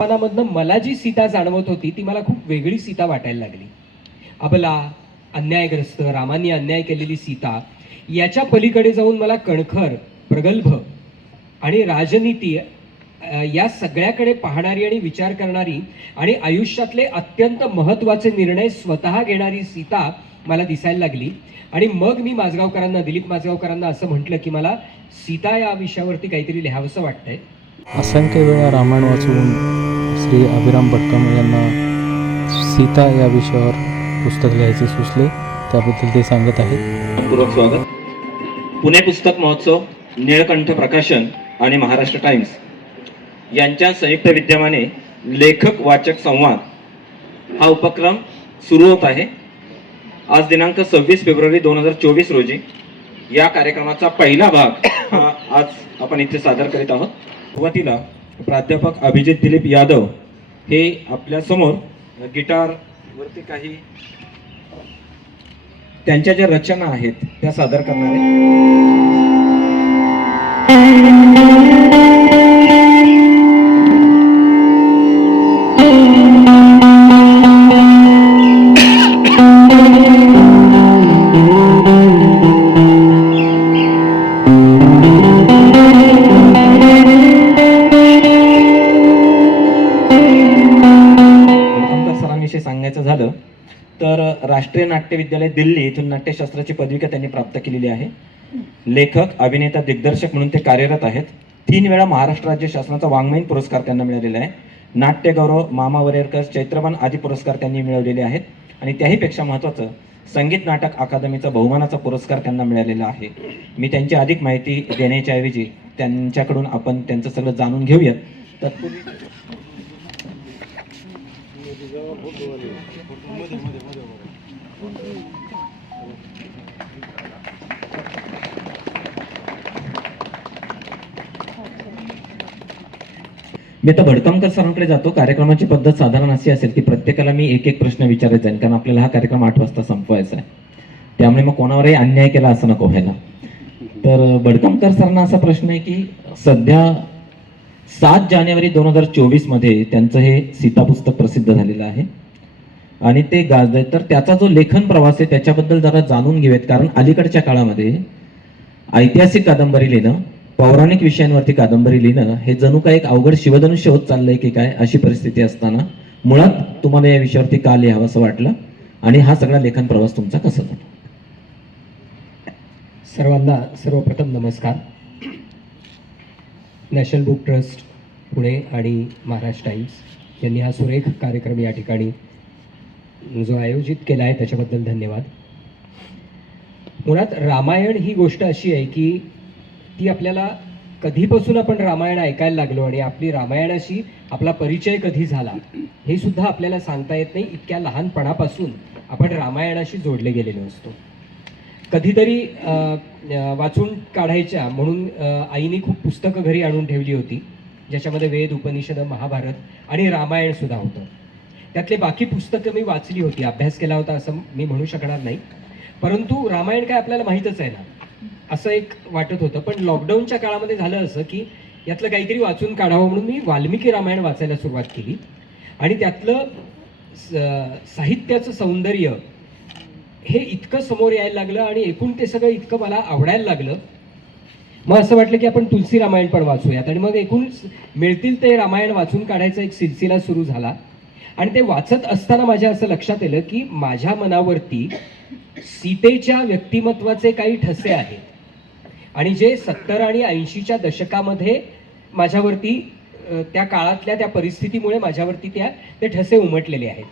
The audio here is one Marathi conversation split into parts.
मनामधनं मला जी सीता जाणवत होती ती मला खूप वेगळी सीता वाटायला लागली. अबला अन्यायग्रस्त रामाने अन्याय केलेली सीता याच्या पलीकडे जाऊन मला कणखर प्रगल्भ आणि राजनीती या सगळ्याकडे पाहणारी आणि विचार करणारी आणि आयुष्यातले अत्यंत महत्त्वाचे निर्णय स्वतः घेणारी सीता मला दिसायला लागली. आणि मग मी माझगावकरांना दिलीप माझगावकरांना असं म्हटलं की मला सीता या विषयावरती काहीतरी लिहावंसं वाटतंय. असंख्य वेळा रामायण वाचून श्री अभिराम भटकम यांना सीता या विषयावर पुस्तक लिहायचे सुचले. त्याबद्दल ते सांगत आहेत. पूर्वक स्वागत. पुणे पुस्तक महोत्सव निळकंठ प्रकाशन आणि महाराष्ट्र टाइम्स यांच्या संयुक्त विद्यमाने लेखक वाचक संवाद हा उपक्रम सुरू होत आहे. आज दिनांक सव्वीस फेब्रुवारी दोन हजार चोवीस रोजी या कार्यक्रमाचा पहिला भाग हा आज आपण इथे सादर करीत आहोत. सुरुवातीला प्राध्यापक अभिजित दिलीप यादव हे आपल्यासमोर गिटारवरती काही त्यांच्या ज्या रचना आहेत त्या सादर करणार. आहेत राष्ट्रीय नाट्य विद्यालय दिल्ली इथून नाट्यशास्त्राची पदविका त्यांनी प्राप्त केलेली आहे. लेखक अभिनेता दिग्दर्शक म्हणून ते कार्यरत आहेत. तीन वेळा महाराष्ट्र राज्य शासनाचा वाङ्मयीन पुरस्कार त्यांना मिळालेला आहे. नाट्यगौरव मामा वरेरकर चैत्रबन आदी पुरस्कार त्यांनी मिळवलेले आहेत. आणि त्याहीपेक्षा महत्त्वाचं संगीत नाटक अकादमीचा बहुमानाचा पुरस्कार त्यांना मिळालेला आहे. मी त्यांची अधिक माहिती देण्याच्या ऐवजी त्यांच्याकडून आपण त्यांचं सगळं जाणून घेऊयात. तत्पूर्वी मी आता भडकमकर सरांकडे जातो. कार्यक्रमाची पद्धत साधारण अशी असेल की प्रत्येकाला मी एक एक प्रश्न विचारत जाईन कारण आपल्याला हा कार्यक्रम आठ वाजता संपवायचा आहे. त्यामुळे मग कोणावरही अन्याय केला असं नको व्हायला. तर भडकमकर सरांना असा प्रश्न आहे की सध्या सात जानेवारी दोन हजार चोवीसमध्ये त्यांचं हे सीता पुस्तक प्रसिद्ध झालेलं आहे. आणि ते गाजले तर त्याचा जो लेखन प्रवास आहे त्याच्याबद्दल जरा जाणून घेऊयात. कारण अलीकडच्या काळामध्ये ऐतिहासिक कादंबरी लिहिणं पौराणिक विषयांवरती कादंबरी लिहिणं हे जणू काय एक अवघड शिवधनुष्य होत चाललंय की काय अशी परिस्थिती असताना मुळात तुम्हाला या विषयावरती का लिहावं असं वाटलं? आणि हा सगळा लेखन प्रवास तुमचा कसा झाला? सर्वांना सर्वप्रथम नमस्कार. नॅशनल बुक ट्रस्ट पुणे आणि महाराष्ट्र टाइम्स यांनी हा सुरेख कार्यक्रम या ठिकाणी जो आयोजित केला आहे त्याच्याबद्दल धन्यवाद. मुळात रामायण ही गोष्ट अशी आहे की ती आपल्याला कधीपासून आपण रामायण ऐकायला लागलो आणि आपली रामायणाशी आपला परिचय कधी झाला हे सुद्धा आपल्याला सांगता येत नाही. इतक्या लहानपणापासून आपण रामायणाशी जोडले गेलेलो असतो. कधीतरी वाचून काढायच्या म्हणून आईने खूप पुस्तकं घरी आणून ठेवली होती ज्याच्यामध्ये वेद उपनिषद महाभारत आणि रामायण सुद्धा होतं. त्यातले बाकी पुस्तकं मी वाचली होती. अभ्यास केला होता असं मी म्हणू शकणार नाही. परंतु रामायण काय आपल्याला माहीतच आहे ना? असं एक वाटत होतं. पण लॉकडाऊनच्या काळामध्ये झालं असं की यातलं काहीतरी वाचून काढावं म्हणून मी वाल्मिकी रामायण वाचायला सुरुवात केली. आणि त्यातलं स- साहित्याचं सौंदर्य हे इतकं समोर यायला लागलं आणि एकूण ते सगळं इतकं मला आवडायला लागलं. मग असं वाटलं की आपण तुलसी रामायण पण वाचूयात. आणि मग एकूण मिळतील ते रामायण वाचून काढायचा एक सिलसिला सुरू झाला. आणि ते वाचत असताना माझ्या असं लक्षात आलं की माझ्या मनावरती सीतेच्या व्यक्तिमत्वाचे काही ठसे आहेत. आणि जे सत्तर आणि ऐंशीच्या दशकामध्ये माझ्यावरती त्या काळातल्या त्या परिस्थितीमुळे माझ्यावरती त्या ते ठसे उमटलेले आहेत.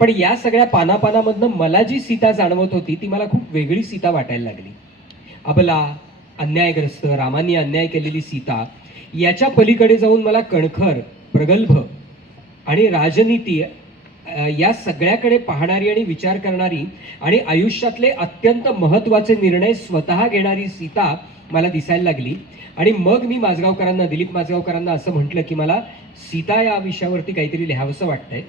पण या सगळ्या पानापानामधनं मला जी सीता जाणवत होती ती मला खूप वेगळी सीता वाटायला लागली. अबला अन्यायग्रस्त रामाने अन्याय केलेली सीता याच्या पलीकडे जाऊन मला कणखर प्रगल्भ आणि राजनीती या सगळ्याकडे पाहणारी आणि विचार करणारी आणि आयुष्यातले अत्यंत महत्त्वाचे निर्णय स्वतः घेणारी सीता मला दिसायला लागली. आणि मग मी माझगावकरांना दिलीप माझगावकरांना असं म्हटलं की मला सीता या विषयावरती काहीतरी लिहावंसं वाटतंय.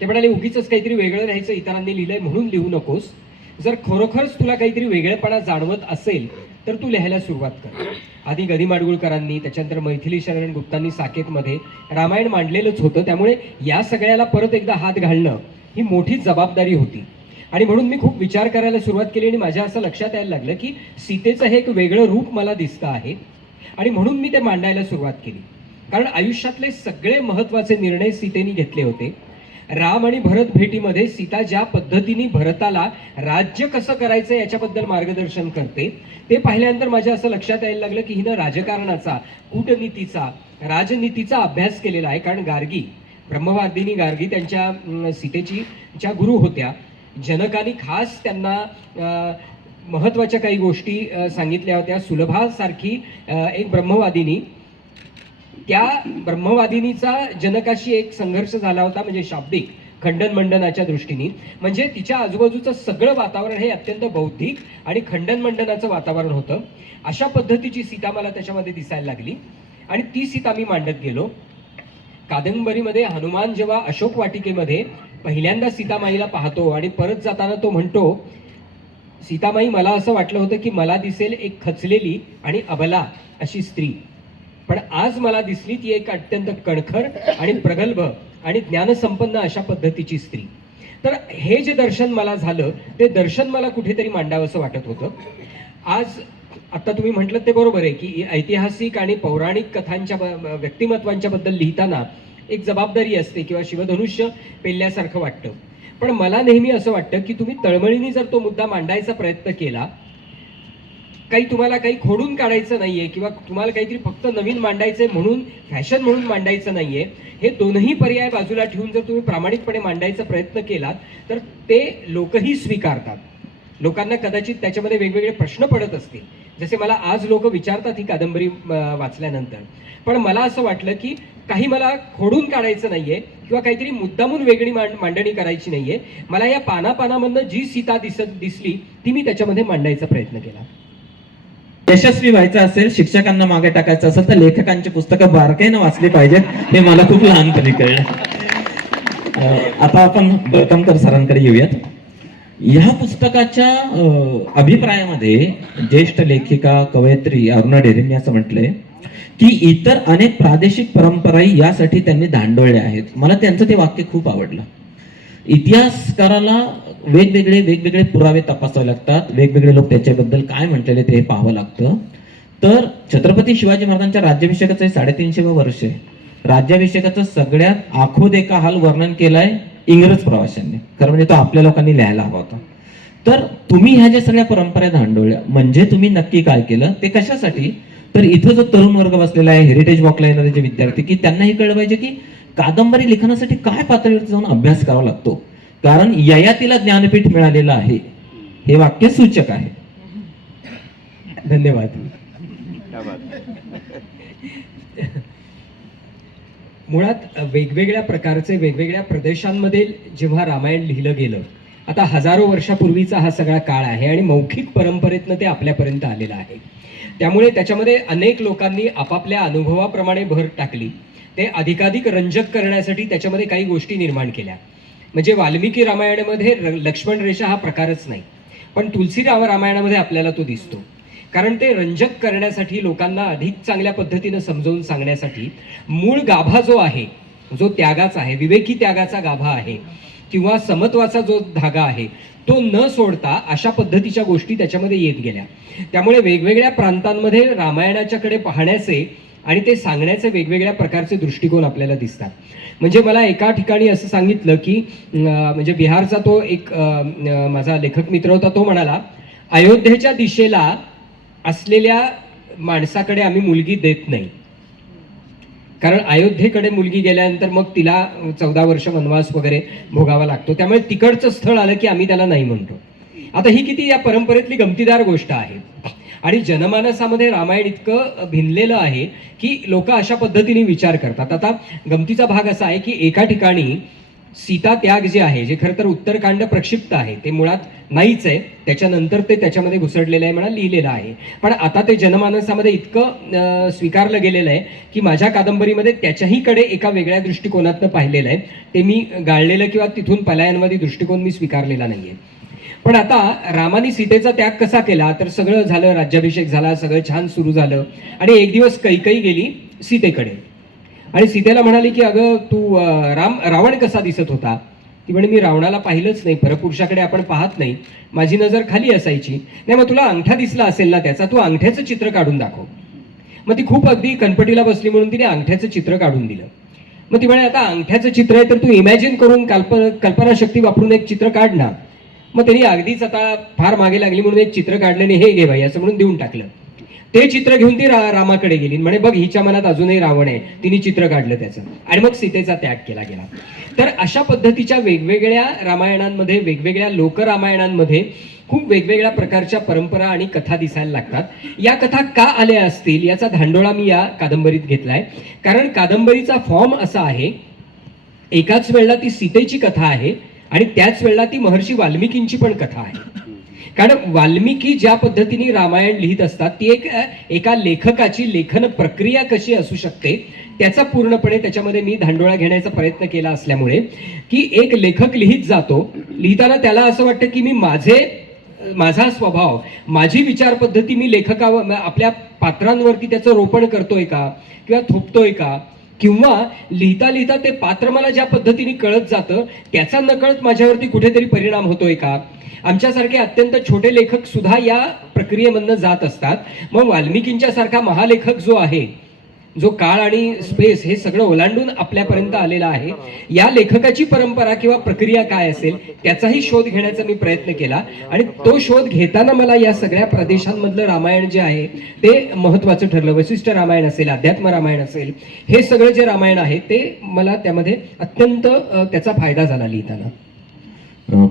ते म्हणाले उगीच काहीतरी वेगळं राहायचं इतरांनी लिहिलंय म्हणून लिहू नकोस. जर खरोखरच तुला काहीतरी वेगळेपणा जाणवत असेल तर तू लिहायला सुरुवात कर. आधी गदी माडगुळकरांनी त्याच्यानंतर मैथिली शरण गुप्तांनी साकेतमध्ये रामायण मांडलेलंच होतं. त्यामुळे या सगळ्याला परत एकदा हात घालणं ही मोठी जबाबदारी होती. आणि म्हणून मी खूप विचार करायला सुरुवात केली आणि माझ्या असं लक्षात यायला लागलं की सीतेचं हे एक वेगळं रूप मला दिसतं आहे. आणि म्हणून मी ते मांडायला सुरुवात केली. कारण आयुष्यातले सगळे महत्त्वाचे निर्णय सीतेने घेतले होते. राम आणि भरत भेटीमध्ये सीता ज्या पद्धतीने भरताला राज्य कसं करायचं याच्याबद्दल मार्गदर्शन करते ते पाहिल्यानंतर माझ्या असं लक्षात यायला लागलं की हिनं राजकारणाचा कूटनीतीचा राजनीतीचा अभ्यास केलेला आहे. कारण गार्गी ब्रह्मवादिनी गार्गी त्यांच्या सीतेची ज्या गुरु होत्या जनकाने खास त्यांना महत्त्वाच्या काही गोष्टी सांगितल्या होत्या. सुलभासारखी एक ब्रह्मवादिनी त्या ब्रह्मवादिनीचा जनकाशी एक संघर्ष झाला होता म्हणजे शाब्दिक खंडन मंडनाच्या दृष्टीने. म्हणजे तिच्या आजूबाजूचं सगळं वातावरण हे अत्यंत बौद्धिक आणि खंडन मंडनाचं वातावरण होतं. अशा पद्धतीची सीता मला त्याच्यामध्ये दिसायला लागली. आणि ती सीता मी मांडत गेलो. कादंबरीमध्ये हनुमान जेव्हा अशोक वाटिकेमध्ये पहिल्यांदा सीतामाईला पाहतो आणि परत जाताना तो म्हणतो सीतामाई मला असं वाटलं होतं की मला दिसेल एक खचलेली आणि अबला अशी स्त्री. पण आज मला दिसली ती एक अत्यंत कणखर आणि प्रगल्भ आणि ज्ञानसंपन्न अशा पद्धतीची स्त्री. तर हे जे दर्शन मला झालं ते दर्शन मला कुठेतरी मांडावंसं वाटत होतं. आज आता तुम्ही म्हटलं ते बरोबर आहे की ऐतिहासिक आणि पौराणिक कथांच्या ब- व्यक्तिमत्वांच्या बद्दल लिहिताना एक जबाबदारी असते किंवा शिवधनुष्य पेलल्यासारखं वाटतं. पण मला नेहमी असं वाटतं की तुम्ही तळमळीने जर तो मुद्दा मांडायचा प्रयत्न केला काही तुम्हाला काही खोडून काढायचं नाहीये किंवा तुम्हाला काहीतरी फक्त नवीन मांडायचंय म्हणून फॅशन म्हणून मांडायचं नाहीये हे दोनही पर्याय बाजूला ठेवून जर तुम्ही प्रामाणिकपणे मांडायचा प्रयत्न केलात तर ते लोकही स्वीकारतात. लोकांना कदाचित त्याच्यामध्ये वेगवेगळे प्रश्न पडत असतील. जसे मला आज लोक विचारतात ही कादंबरी वाचल्यानंतर. पण मला असं वाटलं की काही मला खोडून काढायचं नाहीये किंवा काहीतरी मुद्दामून वेगळी मांड मांडणी करायची नाहीये. मला या पानापानामधनं जी सीता दिसत दिसली ती मी त्याच्यामध्ये मांडायचा प्रयत्न केला. यशस्वी व्हायचं असेल शिक्षकांना मागे टाकायचं असेल तर लेखकांची पुस्तकं बारकाईनं वाचली पाहिजेत. हे मला खूप लहानपणी कळलं. आता आपण बळकमकर सरांकडे येऊयात. ह्या पुस्तकाच्या अभिप्रायामध्ये ज्येष्ठ लेखिका कवयित्री अरुणा डेरेंनी असं म्हटलंय की इतर अनेक प्रादेशिक परंपराही यासाठी त्यांनी धांडवळल्या आहेत. मला त्यांचं ते वाक्य खूप आवडलं. इतिहासकाराला वेगवेगळे वेगवेगळे पुरावे तपासावे लागतात. वेगवेगळे लोक त्याच्याबद्दल काय म्हटलेले ते पाहावं लागतं. तर छत्रपती शिवाजी महाराजांच्या राज्याभिषेकाचं हे साडेतीनशे वर्ष आहे. राज्याभिषेकाचं सगळ्यात आखो देखा हाल वर्णन केलंय इंग्रज प्रवाशांनी. खरं म्हणजे तो आपल्या लोकांनी लिहायला हवा होता. तर तुम्ही ह्या ज्या सगळ्या परंपरा धांडवल्या म्हणजे तुम्ही नक्की काय केलं ते कशासाठी? तर इथं जो तरुण वर्ग बसलेला आहे हेरिटेज वॉकला येणारे जे विद्यार्थी की त्यांना हे कळलं पाहिजे की कादंबरी लिखाणासाठी काय पातळीवरती जाऊन अभ्यास करावा लागतो. कारण ययातीला ज्ञानपीठ मिळालेलं आहे. हे वाक्य सूचक आहे. धन्यवाद. मुळात वेगवेगळ्या प्रकारचे वेगवेगळ्या प्रदेशांमध्ये जेव्हा रामायण लिहिलं गेलं आता हजारो वर्षापूर्वीचा हा सगळा काळ आहे आणि मौखिक परंपरेतनं ते आपल्यापर्यंत आलेलं आहे. त्यामुळे त्याच्यामध्ये अनेक लोकांनी आपापल्या अनुभवाप्रमाणे भर टाकली. ते अधिकाधिक रंजक करण्यासाठी त्याच्यामध्ये काही गोष्टी निर्माण केल्या. म्हणजे वाल्मिकी रामायणामध्ये र- लक्ष्मण रेषा हा प्रकारच नाही. पण तुलसीराम रामायणामध्ये आपल्याला तो दिसतो. कारण ते रंजक करण्यासाठी लोकांना अधिक चांगल्या पद्धतीनं समजावून सांगण्यासाठी मूळ गाभा जो आहे जो त्यागाचा आहे विवेकी त्यागाचा गाभा आहे किंवा समत्वाचा जो धागा आहे तो न सोडता अशा पद्धतीच्या गोष्टी त्याच्यामध्ये येत गेल्या. त्यामुळे वेगवेगळ्या प्रांतांमध्ये रामायणाच्याकडे पाहण्याचे आणि ते सांगण्याचे वेगवेगळ्या प्रकारचे दृष्टिकोन आपल्याला दिसतात. म्हणजे मला एका ठिकाणी असं सांगितलं की म्हणजे बिहारचा तो एक माझा लेखक मित्र होता तो म्हणाला अयोध्येच्या दिशेला असलेल्या माणसाकडे आम्ही मुलगी देत नाही. कारण अयोध्येकडे मुलगी गेल्यानंतर मग तिला चौदा वर्ष वनवास वगैरे भोगावा लागतो. त्यामुळे तिकडचं स्थळ आलं की आम्ही त्याला नाही म्हणतो. आता ही किती या परंपरेतली गमतीदार गोष्ट आहे. आणि जनमानसामध्ये रामायण इतकं भिनलेलं आहे की लोक अशा पद्धतीने विचार करतात. आता गमतीचा भाग असा आहे की एका ठिकाणी सीता त्याग जे आहे जे खरं तर उत्तरकांड प्रक्षिप्त आहे ते मुळात नाहीच आहे. त्याच्यानंतर ते त्याच्यामध्ये घुसडलेलं आहे म्हणा लिहिलेलं आहे. पण आता ते जनमानसामध्ये इतकं स्वीकारलं गेलेलं आहे की माझ्या कादंबरीमध्ये त्याच्याही कडे एका वेगळ्या दृष्टिकोनातनं पाहिलेलं आहे. ते मी गाळलेलं किंवा तिथून पलायनवादी दृष्टिकोन मी स्वीकारलेला नाहीये. पण आता रामाने सीतेचा त्याग कसा केला? तर सगळं झालं राज्याभिषेक झाला सगळं छान सुरू झालं. आणि एक दिवस कैकई गेली सीतेकडे. आणि सीतेला म्हणाली की अगं तू राम रावण कसा दिसत होता? ती म्हणे मी रावणाला पाहिलंच नाही परपुरुषाकडे आपण पाहत नाही. माझी नजर खाली असायची. नाही मग तुला अंगठा दिसला असेल ना त्याचा तू अंगठ्याचं चित्र काढून दाखव. मग ती खूप अगदी कणपटीला बसली म्हणून तिने अंगठ्याचं चित्र काढून दिलं. मग ती म्हणे आता अंगठ्याचं चित्र आहे तर तू इमॅजिन करून कल्प कल्पनाशक्ती वापरून एक चित्र काढ ना. मग त्यांनी अगदीच आता फार मागे लागली म्हणून एक चित्र काढलं आणि हे घे भाई असं म्हणून देऊन टाकलं. ते चित्र घेऊन ती रा रामाकडे गेली म्हणे बघ हिच्या मनात अजूनही रावण आहे. तिने चित्र काढलं त्याचं. आणि मग सीतेचा त्याग केला गेला. तर अशा पद्धतीच्या वेगवेगळ्या रामायणांमध्ये वेगवेगळ्या लोकरामायणांमध्ये खूप वेगवेगळ्या प्रकारच्या परंपरा आणि कथा दिसायला लागतात. या कथा का आल्या असतील याचा धांडोळा मी या कादंबरीत घेतलाय. कारण कादंबरीचा फॉर्म असा आहे एकाच वेळेला ती सीतेची कथा आहे आणि त्याच वेळेला ती महर्षी वाल्मिकींची पण कथा आहे. कारण वाल्मिकी ज्या पद्धतीने रामायण लिहित असतात ती एक एका लेखकाची लेखन प्रक्रिया कशी असू शकते त्याचा पूर्णपणे त्याच्यामध्ये मी धांडोळा घेण्याचा प्रयत्न केला असल्यामुळे की एक लेखक लिहित जातो. लिहिताना त्याला असं वाटतं की मी माझे माझा स्वभाव माझी विचार पद्धती मी लेखकावर आपल्या पात्रांवरती त्याचं रोपण करतोय का किंवा थोपतोय का किंवा लिहिता लिहिता ते पात्र मला ज्या पद्धतीने कळत जातं त्याचा नकळत माझ्यावरती कुठेतरी परिणाम होतोय का? आमच्यासारखे अत्यंत छोटे लेखक सुद्धा या प्रक्रियेमधनं जात असतात. मग वाल्मिकींच्या सारखा महालेखक जो आहे जो काळ आणि स्पेस हे सगळं ओलांडून आपल्यापर्यंत आलेला आहे या लेखकाची परंपरा किंवा प्रक्रिया काय असेल त्याचाही शोध घेण्याचा मी प्रयत्न केला. आणि तो शोध घेताना मला या सगळ्या प्रदेशांमधलं रामायण जे आहे ते महत्वाचं ठरलं. वशिष्ठ रामायण असेल अध्यात्म रामायण असेल हे सगळं जे रामायण आहे ते मला त्यामध्ये अत्यंत त्याचा फायदा झाला लिहिताना.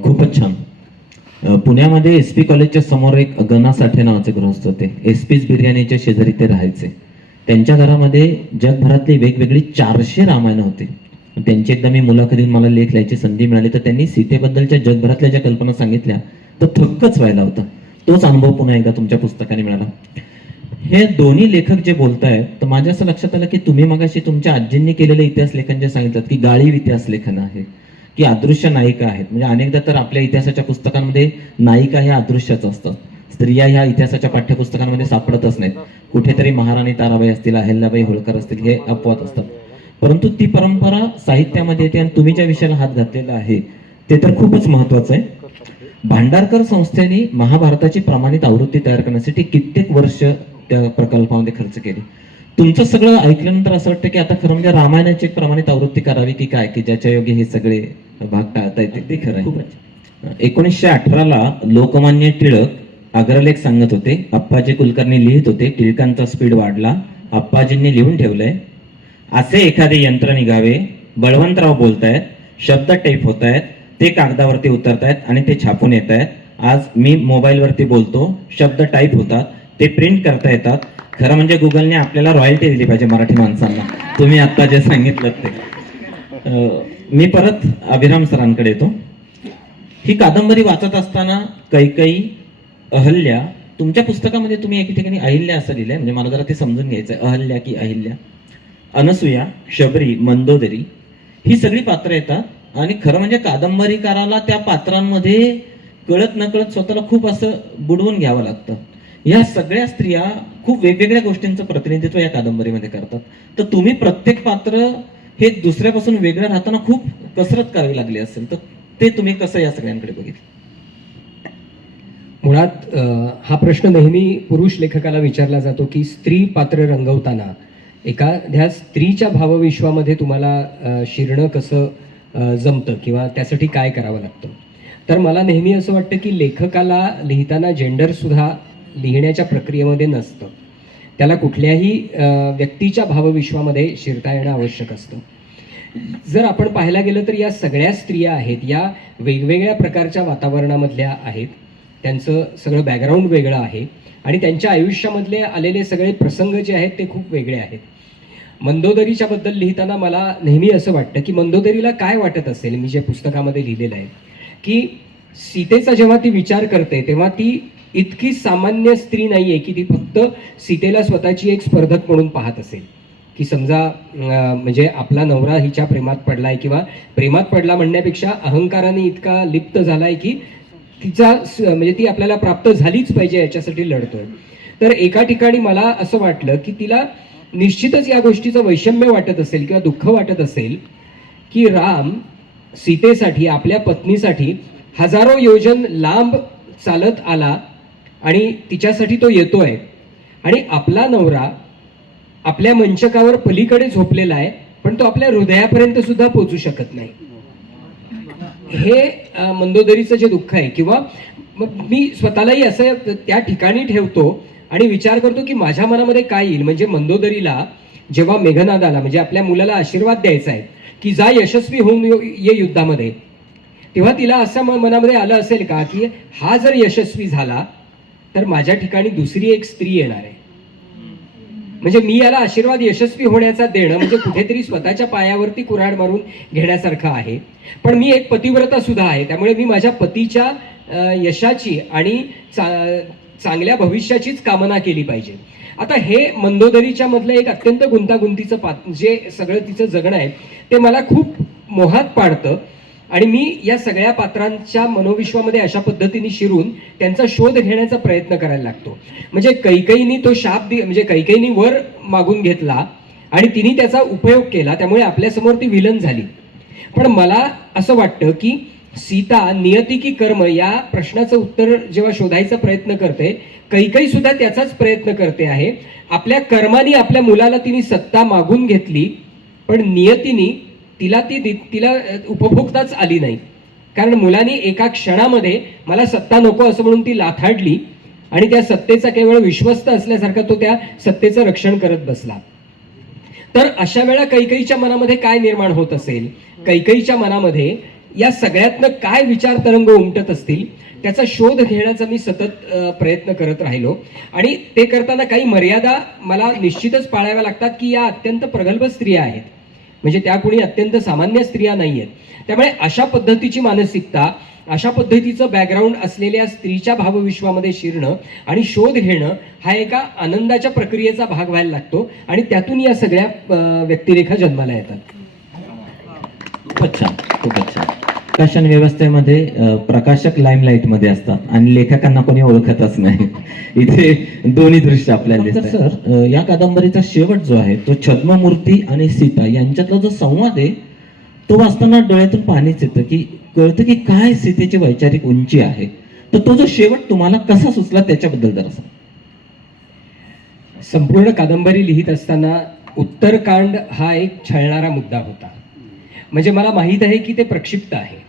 खूपच छान. पुण्यामध्ये एस पी कॉलेजच्या समोर एक गणा साठे नावाचे गृहस्थ होते. एस पीज बिर्याणीच्या शेजारी ते राहायचे. त्यांच्या घरामध्ये जगभरातली वेगवेगळी चारशे रामायणं होते. त्यांची एकदा मी मुलाखतीत मला लेख लिहायची संधी मिळाली तर त्यांनी सीतेबद्दलच्या जगभरातल्या ज्या कल्पना सांगितल्या तर थक्कच व्हायला होता. तोच अनुभव पुन्हा एकदा तुमच्या पुस्तकाने मिळाला. हे दोन्ही लेखक जे बोलतायत तर माझ्या असं लक्षात आलं की तुम्ही मगाशी तुमच्या आजींनी केलेले इतिहास लेखन जे सांगितलं की गाळीव इतिहास लेखन आहे की अदृश्य नायिका आहेत. म्हणजे अनेकदा तर आपल्या इतिहासाच्या पुस्तकांमध्ये नायिका ह्या अदृश्यच असतात. स्त्रिया ह्या इतिहासाच्या पाठ्यपुस्तकांमध्ये सापडतच नाहीत. कुठेतरी महाराणी ताराबाई असतील अहिल्याबाई होळकर असतील हे अपवाद असतात. परंतु ती परंपरा साहित्यामध्ये येते आणि तुम्ही ज्या विषयाला हात घातलेला आहे ते तर खूपच महत्वाचं आहे. भांडारकर संस्थेने महाभारताची प्रमाणित आवृत्ती तयार करण्यासाठी कित्येक वर्ष त्या प्रकल्पामध्ये खर्च केली. तुमचं सगळं ऐकल्यानंतर असं वाटतं की आता खरं म्हणजे रामायणाची एक प्रमाणित आवृत्ती करावी की काय की ज्याच्या योगे हे सगळे भाग टाळता येतील ते खरं आहे. एकोणीसशे अठराला लोकमान्य टिळक अग्रलेख सांगत होते अप्पाजी कुलकर्णी लिहित होते टिळकांचा स्पीड वाढला अप्पाजींनी लिहून ठेवलंय असे एखादे यंत्र निघावे बळवंतराव बोलतायत शब्द टाईप होत आहेत ते कागदावरती उतरतायत आणि ते छापून येत आहेत आज मी मोबाईलवरती बोलतो शब्द टाईप होतात ते प्रिंट करता येतात. खरं म्हणजे गुगलने आपल्याला रॉयल्टी दिली पाहिजे मराठी माणसांना. तुम्ही आत्ता जे सांगितलं ते. मी परत अभिराम सरांकडे येतो. ही कादंबरी वाचत असताना कैकई अहल्या तुमच्या पुस्तकामध्ये तुम्ही एके ठिकाणी अहिल्या असं लिहिलंय म्हणजे मला जरा ते समजून घ्यायचंय. अहल्या की अहिल्या. अनसुया शबरी मंदोदरी ही सगळी पात्र येतात. आणि खरं म्हणजे कादंबरीकाराला त्या पात्रांमध्ये कळत नकळत स्वतःला खूप असं बुडवून घ्यावं लागतं. या सगळ्या स्त्रिया खूप वेगवेगळ्या गोष्टींचं प्रतिनिधित्व या कादंबरीमध्ये करतात. तर तुम्ही प्रत्येक पात्र हे दुसऱ्यापासून वेगळं राहताना खूप कसरत करावी लागली असेल तर ते तुम्ही कसं या सगळ्यांकडे बघितलं? मुळात हा प्रश्न नेहमी पुरुष लेखकाला विचारला जातो की स्त्री पात्र रंगवताना एखाद्या स्त्रीच्या भावविश्वामध्ये तुम्हाला शिरणं कसं जमतं किंवा त्यासाठी काय करावं लागतं? तर मला नेहमी असं वाटतं की लेखकाला लिहिताना जेंडरसुद्धा लिहिण्याच्या प्रक्रियेमध्ये नसतं. त्याला कुठल्याही व्यक्तीच्या भावविश्वामध्ये शिरता येणं आवश्यक असतं. जर आपण पाहायला गेलं तर या सगळ्या स्त्रिया आहेत या वेगवेगळ्या प्रकारच्या वातावरणामधल्या आहेत. त्यांचं सगळं बॅकग्राऊंड वेगळं आहे. आणि त्यांच्या आयुष्यामधले आलेले सगळे प्रसंग जे आहेत ते खूप वेगळे आहेत. मंदोदरीच्या बद्दल लिहिताना मला नेहमी असं वाटतं की मंदोदरीला काय वाटत असेल मी जे पुस्तकामध्ये लिहिलेलं आहे की सीतेचा जेव्हा ती विचार करते तेव्हा ती इतकी सामान्य स्त्री नाही आहे की ती फक्त सीतेला स्वतःची एक स्पर्धक म्हणून पाहत असेल. की समजा म्हणजे आपला नवरा हिच्या प्रेमात पडलाय किंवा प्रेमात पडला म्हणण्यापेक्षा अहंकाराने इतका लिप्त झालाय की तिचा स- म्हणजे ती आपल्याला प्राप्त झालीच पाहिजे याच्यासाठी लढतोय. तर एका ठिकाणी मला असं वाटलं की तिला निश्चितच या गोष्टीचं वैषम्य वाटत असेल किंवा दुःख वाटत असेल की राम सीतेसाठी आपल्या पत्नीसाठी हजारो योजन लांब चालत आला आणि तिच्यासाठी तो येतोय. आणि आपला नवरा आपल्या मंचकावर पलीकडे झोपलेला आहे पण तो आपल्या हृदयापर्यंत सुद्धा पोचू शकत नाही. हे मंदोदरीचं जे दुःख आहे किंवा मग मी स्वतःलाही असं त्या ठिकाणी ठेवतो आणि विचार करतो की माझ्या मनामध्ये काय येईल. म्हणजे मंदोदरीला जेव्हा मेघनादाला म्हणजे आपल्या मुलाला आशीर्वाद द्यायचा आहे की जा यशस्वी होऊन यो- ये युद्धामध्ये तेव्हा तिला असं म- मनामध्ये आलं असेल का की हा जर यशस्वी झाला तर माझ्या ठिकाणी दुसरी एक स्त्री येणार आहे. म्हणजे मी याला आशीर्वाद यशस्वी होण्याचा देणं म्हणजे कुठेतरी स्वतःच्या पायावरती कुऱ्हाड मारून घेण्यासारखं आहे. पण मी एक पतिव्रता सुद्धा आहे. त्यामुळे मी माझ्या पतीच्या यशाची आणि चा- चांगल्या भविष्याचीच कामना केली पाहिजे. आता हे मंदोदरीच्या मधलं एक अत्यंत गुंतागुंतीचं पात जे सगळं तिचं जगणं आहे ते मला खूप मोहात पाडतं. आणि मी या सगळ्या पात्रांच्या मनोविश्वामध्ये अशा पद्धतीने शिरून त्यांचा शोध घेण्याचा प्रयत्न करायला लागतो. म्हणजे कैकईनी तो शाप दि म्हणजे कैकईनी वर मागून घेतला आणि तिने त्याचा उपयोग केला त्यामुळे आपल्यासमोर ती विलन झाली. पण मला असं वाटतं की सीता नियती की कर्म या प्रश्नाचं उत्तर जेव्हा शोधायचा प्रयत्न करते कैकई सुद्धा त्याचाच प्रयत्न करते आहे. आपल्या कर्माने आपल्या मुलाला तिने सत्ता मागून घेतली पण नियतीने तिला ती दि- तिला उपभोगताच आली नाही. कारण मुलांनी एका क्षणामध्ये मला सत्ता नको असं म्हणून ती लाथाडली आणि त्या सत्तेचा केवळ विश्वस्त असल्यासारखा तो त्या सत्तेचं रक्षण करत बसला. तर अशा वेळा कैकईच्या मनामध्ये काय निर्माण होत असेल? कैकईच्या मनामध्ये या सगळ्यातनं काय विचार तरंग उमटत असतील? त्याचा शोध घेण्याचा मी सतत प्रयत्न करत राहिलो. आणि ते करताना काही मर्यादा मला निश्चितच पाळाव्या लागतात की या अत्यंत प्रगल्भ स्त्रिया आहेत. म्हणजे त्या कुणी अत्यंत सामान्य स्त्रिया नाही आहेत त्यामुळे अशा पद्धतीची मानसिकता अशा पद्धतीचं बॅकग्राऊंड असलेल्या स्त्रीच्या भावविश्वामध्ये शिरणं आणि शोध घेणं हा एका आनंदाच्या प्रक्रियेचा भाग व्हायला लागतो आणि त्यातून या सगळ्या व्यक्तिरेखा जन्माला येतात. खूपच छान. प्रकाशन व्यवस्थेमध्ये प्रकाशक लाईमलाईटमध्ये असतात आणि लेखकांना कोणी ओळखतच नाही. इथे दोन्ही दृश्य आपल्याला दिसतात सर या कादंबरीचा शेवट जो आहे तो छद्ममूर्ती आणि सीता यांच्यातला जो संवाद आहे तो वाचताना डोळ्यातून पाणीच येतं की कळतं की काय सीतेची वैचारिक उंची आहे. तर तो जो शेवट तुम्हाला कसा सुचला त्याच्याबद्दल जरा सांगा. संपूर्ण कादंबरी लिहित असताना उत्तरकांड हा एक छळणारा मुद्दा होता. म्हणजे मला माहीत आहे की ते प्रक्षिप्त आहे.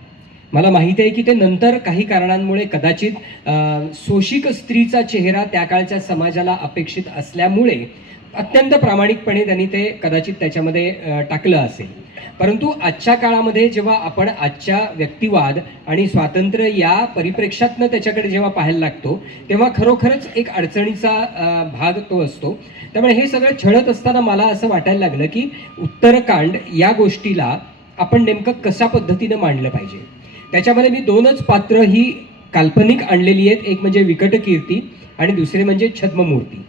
मला माहीत आहे की ते नंतर काही कारणांमुळे कदाचित सोशिक स्त्रीचा चेहरा त्या काळच्या समाजाला अपेक्षित असल्यामुळे अत्यंत प्रामाणिकपणे त्यांनी ते कदाचित त्याच्यामध्ये टाकलं असेल. परंतु आजच्या काळामध्ये जेव्हा आपण आजच्या व्यक्तिवाद आणि स्वातंत्र्य या परिप्रेक्षातनं त्याच्याकडे जेव्हा पाहायला लागतो तेव्हा खरोखरच एक अडचणीचा भाग तो असतो. त्यामुळे हे सगळं छळत असताना मला असं वाटायला लागलं की उत्तरकांड या गोष्टीला आपण नेमकं कशा पद्धतीनं मांडलं पाहिजे? त्याच्यामध्ये मी दोनच पात्र ही काल्पनिक आणलेली आहेत. एक म्हणजे विकटकीर्ती आणि दुसरे म्हणजे छद्ममूर्ती.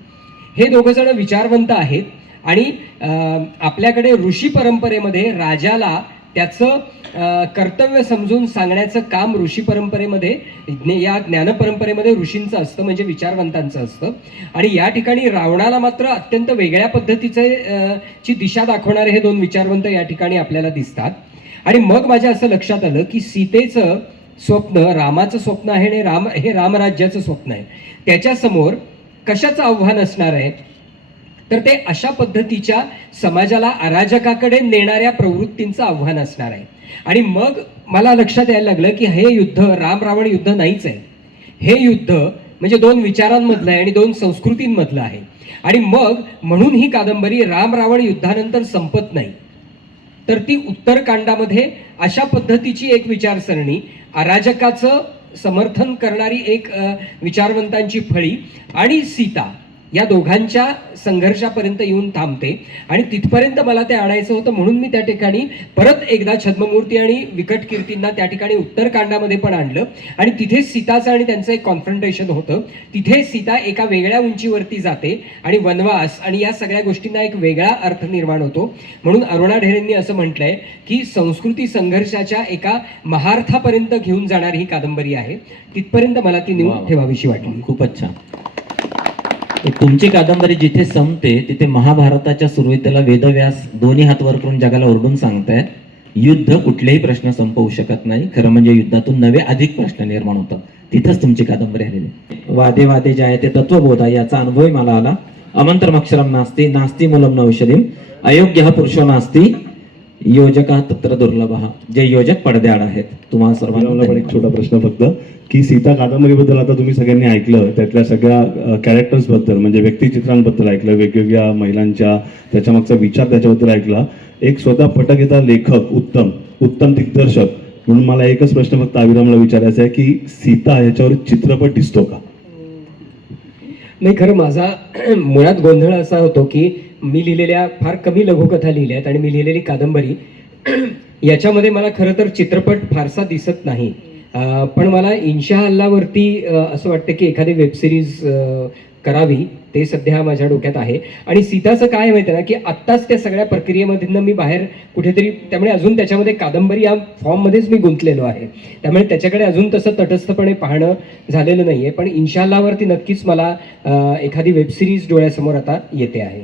हे दोघं जण विचारवंत आहेत आणि आपल्याकडे ऋषी परंपरेमध्ये राजाला त्याचं कर्तव्य समजून सांगण्याचं काम ऋषी परंपरेमध्ये या ज्ञान परंपरेमध्ये ऋषींचं असतं म्हणजे विचारवंतांचं असतं. आणि या ठिकाणी रावणाला मात्र अत्यंत वेगळ्या पद्धतीचे ची दिशा दाखवणारे हे दोन विचारवंत या ठिकाणी आपल्याला दिसतात. आणि मग माझ्या असं लक्षात आलं की सीतेचं स्वप्न रामाचं स्वप्न आहे आणि राम हे रामराज्याचं स्वप्न आहे. त्याच्यासमोर कशाचं आव्हान असणार आहे? तर ते अशा पद्धतीच्या समाजाला अराजकाकडे नेणाऱ्या प्रवृत्तींचं आव्हान असणार आहे. आणि मग मला लक्षात यायला लागलं की हे युद्ध राम रावण युद्ध नाहीच आहे. हे युद्ध म्हणजे दोन विचारांमधलं आहे आणि दोन संस्कृतींमधलं आहे. आणि मग म्हणून ही कादंबरी राम रावण युद्धानंतर संपत नाही. तर ती उत्तरकांडामध्ये अशा पद्धतीची एक विचारसरणी अराजकाचं समर्थन करणारी एक विचारवंतांची फळी आणि सीता. या दोघांच्या संघर्षापर्यंत येऊन थांबते. आणि तिथपर्यंत मला ते आणायचं होतं म्हणून मी त्या ठिकाणी परत एकदा छद्ममूर्ती आणि विकट कीर्तींना त्या ठिकाणी उत्तरकांडामध्ये पण आणलं. आणि तिथे सीताचं आणि त्यांचं एक कॉन्फ्रंटेशन होतं. तिथे सीता एका वेगळ्या उंचीवरती जाते आणि वनवास आणि या सगळ्या गोष्टींना एक वेगळा अर्थ निर्माण होतो. म्हणून अरुणा ढेरेंनी असं म्हटलंय की संस्कृती संघर्षाच्या एका महार्थापर्यंत घेऊन जाणारी ही कादंबरी आहे. तिथपर्यंत मला ती नेऊन वा. ठेवावीशी वाटली. खूपच छान. तुमची कादंबरी जिथे संपते तिथे महाभारताच्या सुरुवातीला वेदव्यास दोन्ही हात वर करून जगाला ओरडून सांगतायत युद्ध कुठलेही प्रश्न संपवू शकत नाही. खरं म्हणजे युद्धातून नवे अधिक प्रश्न निर्माण होतात. तिथंच तुमची कादंबरी आलेली आहे. वादे वादे जे आहे ते तत्वबोध आहे याचा अनुभवही मला आला. अमंत्रम अक्षरम नास्ती नास्ती मूलम औषधीम अयोग्य हा पुरुषो नास्ती योजका तत्र दुर्लभ. जे योजक पडद्याआड आहेत तुम्हाला सर्वांना मला पण एक. छोटा प्रश्न फक्त की सीता कादंबरीबद्दल आता तुम्ही सगळ्यांनी ऐकलं त्यातल्या सगळ्या कॅरेक्टर्सबद्दल म्हणजे व्यक्तिचित्रांबद्दल ऐकलं वेगवेगळ्या महिलांच्या त्याच्या मागचा विचार त्याच्याबद्दल ऐकला. एक स्वतः पटकथा लेखक उत्तम उत्तम दिग्दर्शक म्हणून मला एकच प्रश्न फक्त अभिरामला विचारायचा आहे की सीता ह्याच्यावर चित्रपट दिसतो का? नाही खरं माझा मुळात गोंधळ असा होतो की मी लिहिलेल्या फार कमी लघुकथा लिहिल्या आहेत आणि मी लिहिलेली कादंबरी याच्यामध्ये मला खरं तर चित्रपट फारसा दिसत नाही. पण मला इन्शा अल्लावरती असं वाटतं की एखादी वेबसिरीज करावी ते सध्या माझ्या डोक्यात आहे. आणि सीताचं काय माहिती आहे ना की आत्ताच त्या सगळ्या प्रक्रियेमधून मी बाहेर कुठेतरी त्यामुळे अजून त्याच्यामध्ये कादंबरी या फॉर्ममध्येच मी गुंतलेलो आहे. त्यामुळे त्याच्याकडे अजून तसं तटस्थपणे पाहणं झालेलं नाही आहे पण इन्शाल्लावरती नक्कीच मला एखादी वेबसिरीज डोळ्यासमोर आता येते आहे.